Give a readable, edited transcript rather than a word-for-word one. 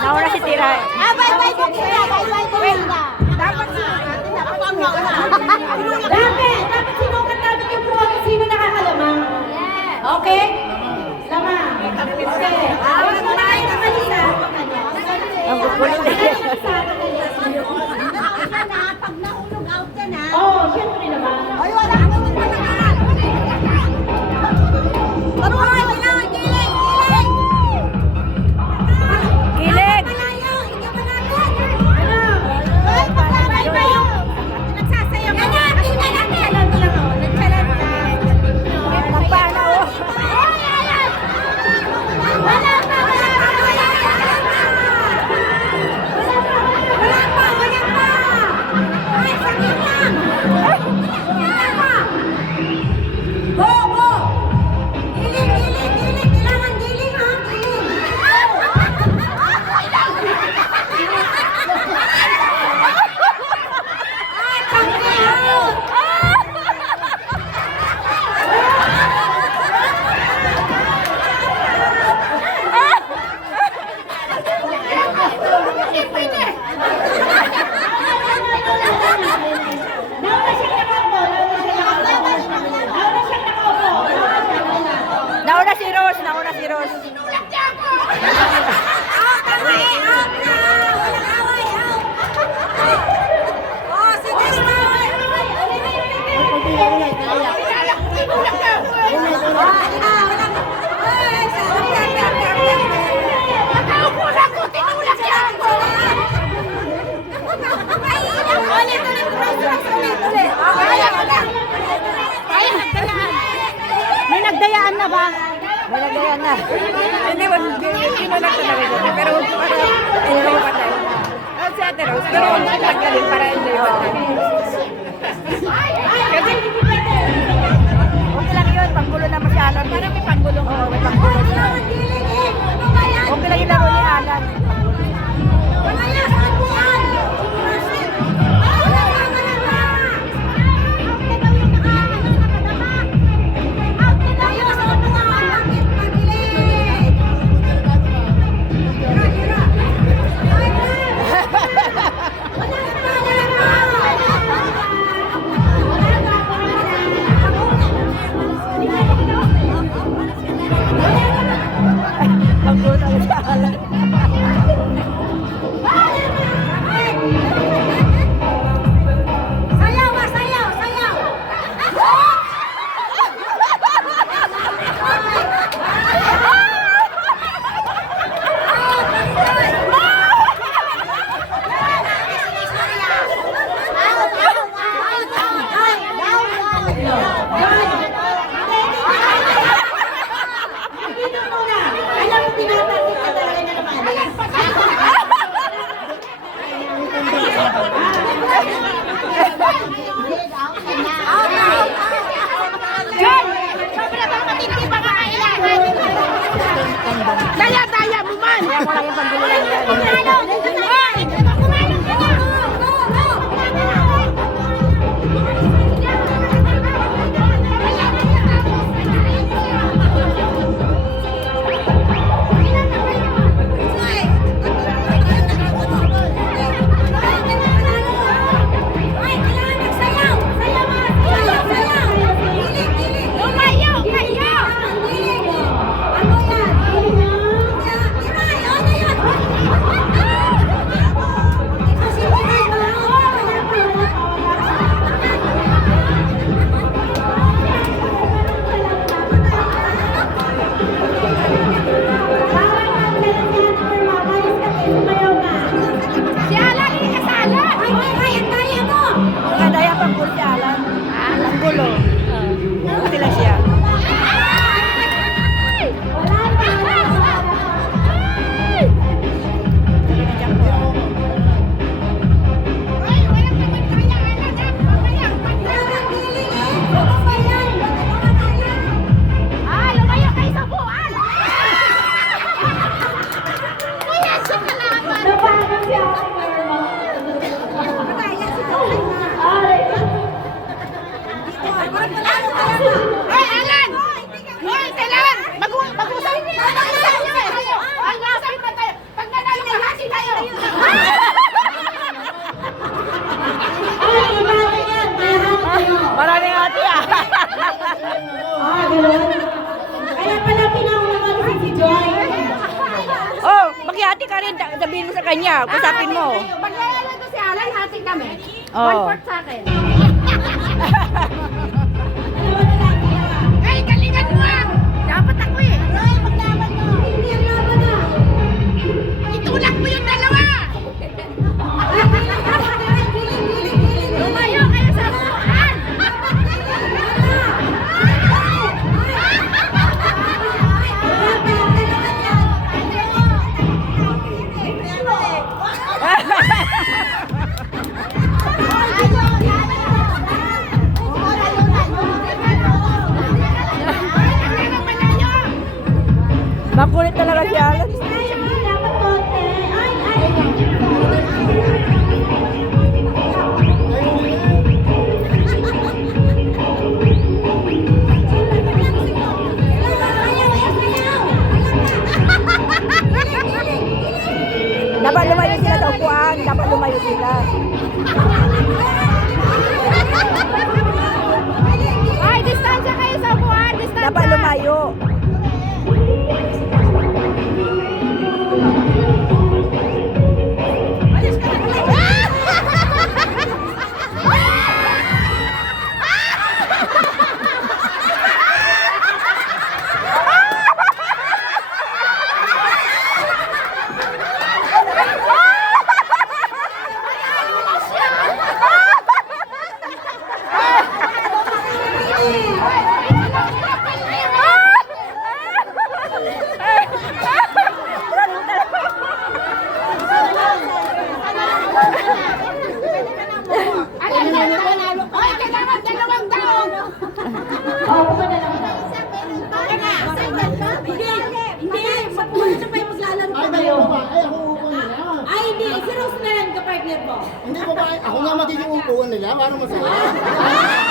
Nauna si Tira. Bye-bye po Tira. Bye-bye po Tira. Dapat Dapat sinukat namin yung buwan kung sino nakakalamang. Okay? Lamang. Okay. Huwag mo na kayo nakalisa. ang kukulit na. Pag nahulog out ka na. Oo, syempre naman. Ay, wala ka naman pala. Maruhay, kailangan giling, giling. Kilig! Malayo, hindi ka natin. Ay, paglalay ba yung nagsasayaw ka na? Tingnan natin. Nagsalan lang ako. Nagsalan lang. Nagpana o. Wala pa, wala pa, wala pa. Wala pa, wala pa. Ay, sakit lang. Wala pa. Go, go. Giling, giling, giling. Kailangan giling, ha? Giling. Ay, kampi out. Hindi pwede. Nauna siyang nakaupo. Nauna siyang nakaupo. Nauna si Rose, nauna si Rose. Tinulak niya ako. Out na nga eh. Out na. Walang away. Out. Oh, sige. Tinulak niya ako. Ay, nakaupo na ako. Tinulak niya ako. Ay, ulit, ulit. Ulit. Ay, nagdayaan. May nagdayaan na ba? May nagdayaan na. Hindi mo lang talaga dyan. Pero para hindi mo patay. Oh, si Ate Rose. Pero nagkalit para hindi mo patay. Kasi okay lang yun. Panggulo na masyado. Parang may panggulo. Oo, may panggulo na. Okay lang yung laro ni Alan. Panggulo na si Alan. Sayaw, sayaw, sayaw. Alam mo, tinatarget ka talaga na naman. Daya mo man! Kaya mo lang yung panggulo lang yan. yun? Kaya pala pinaunahan si Joy. Oh, maghihati ka rin. Sabihin mo sa kanya. Kusapin mo. Pag lalala ko si Alan, hati kami. Oh. 1/4 sa akin. Ay, galingan mo ah! Dapat ako eh. Ay, maglaban mo. Hindi ang laban na. Itulak mo yung dalawa. Lumayo kayo sa buwan. Makulit talaga si Alan. Dapat lumayo sila sa upuan. Dapat lumayo sila. Ay, distansya kayo sa buwan. Distansya. Dapat lumayo. Ay, kailangan dalawang taon. Hindi. Magmuna pa yung maglalaro Ay, kayo. dalawa ba? Ay, ako uupuan nila. Ay, hindi. Si Rose na lang ka-partner mo. Hindi ba ba? Ako nga magiging upuan nila. Paano masaya?